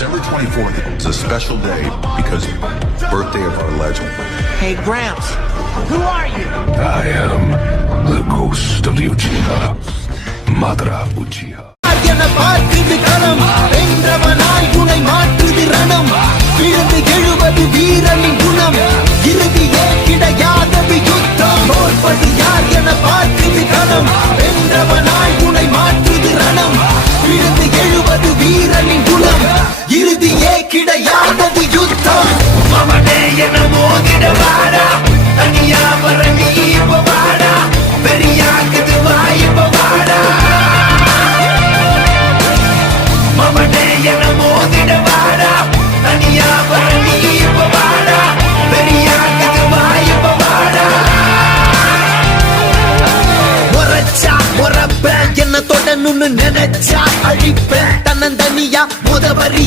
December 24th is a special day because birthday of our legend. Hey, Gramps, who are you? I am the ghost of the Uchiha, Madara Uchiha. என பார்க்குது களம் வென்றவனாய் உனை மாற்றுது ரணம் விழுந்து எழுவது வீரனின் குணம் இறுதியே கிடையாதது யுத்தம் தோற்பது யார் என பார்க்குது களம் வென்றவனாய் உனை மாற்றுது ரணம் விழுந்து எழுவது வீரனின் குணம் இறுதியே கிடையாதது யுத்தம் அவனே என மோதிட வாடா தனியா வர நீ இப்ப வாடா பெரியாக்குது வாய்ப்ப வாடா மமனே என மோதிட வாடா தனியா வர நீ இப்ப வாடா பெரியாக்குது வாய்ப்ப வாடா முறைச்சா முறப்ப என்ன தொடணும்னு நினைச்சா அழிப்பேன் தன்னந்தனியா முதவரி